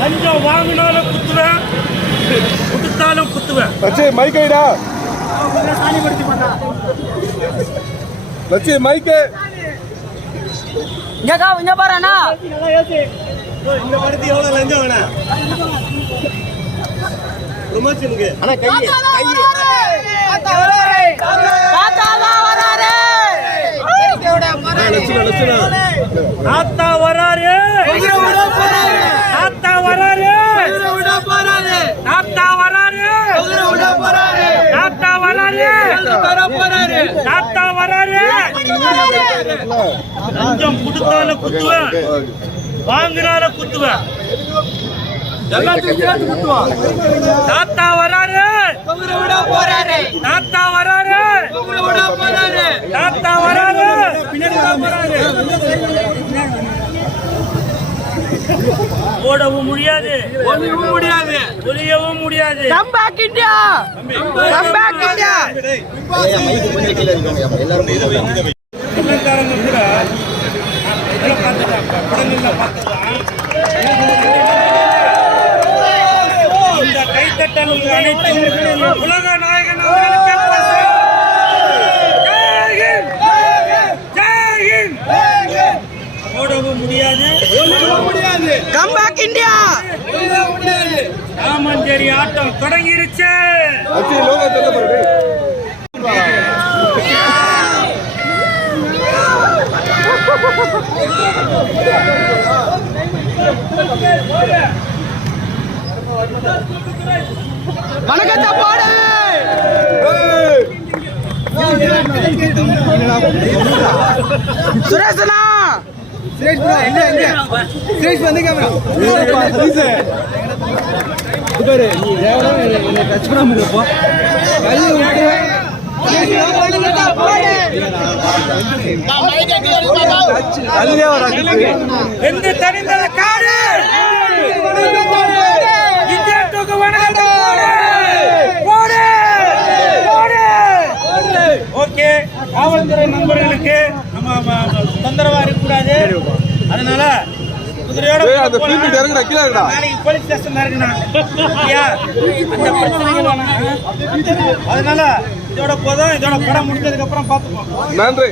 லஞ்சம் வாங்கினாலும் குத்துவேன், கொடுத்தாலும் குத்துவேன். லட்சிய மைக்கைடா, லட்சிய மைக்கு இங்க பாருண்ணா. இந்த படத்து எவ்வளவு லஞ்சம் வேணா ப்ரொமோஷனுக்கு? ஆனா கையை தாத்தா வராரே, தாத்தா வராரே, தாத்தா வராரே, தாத்தா வராரே, தாத்தா வராரே. லஞ்சம் கொடுத்தாலும் குத்துவேன், வாங்கினாலும் குத்துவேன், எல்லாத்துக்கும் சேர்த்து குத்துவான். தாத்தா வராரு, தாத்தா வராரு, தாத்தா வராரு, ஓடவும் முடியாது, ஒளியவும் முடியாது. Come back India, come back India. வெள்ளக்காரங்க கூட இதில் பார்த்துட்டாங்க, படங்கள்ல பார்த்துட்டாங்க. இந்த கைத்தட்டல்கள் அனைத்தும் உலக நாயகன் அவர்களுக்கு ஓடவும் முடியாது, கம் பேக் இந்தியா. ராமஞ்சேரி ஆட்டம் தொடங்கிருச்சு. வணக்கத்தை பாடு. சுரேஷனா, சுரேஷ் ப்ரோ எங்க சுரேஷ் வந்து கேமரா பாரு. நீ தேவனா என்ன டச் பண்ணாம இருப்போ கல்லு விட்டு எந்த தனிந்தல காடு இந்தியாவுக்கு வணக்கம் போடு போடு. ஓகே, காவல்துறை நண்பர்களுக்கு நம்ம தொந்தரவா இருக்கக்கூடாது, அதனால குதிரையோட நாளைக்கு போலீஸ் ஸ்டேஷன் இருக்குண்ணா, அந்த பிரச்சனைகள் அதனால இதோட போதும். இதோட படம் முடிஞ்சதுக்கு அப்புறம் பார்த்துப்போம். நன்றி.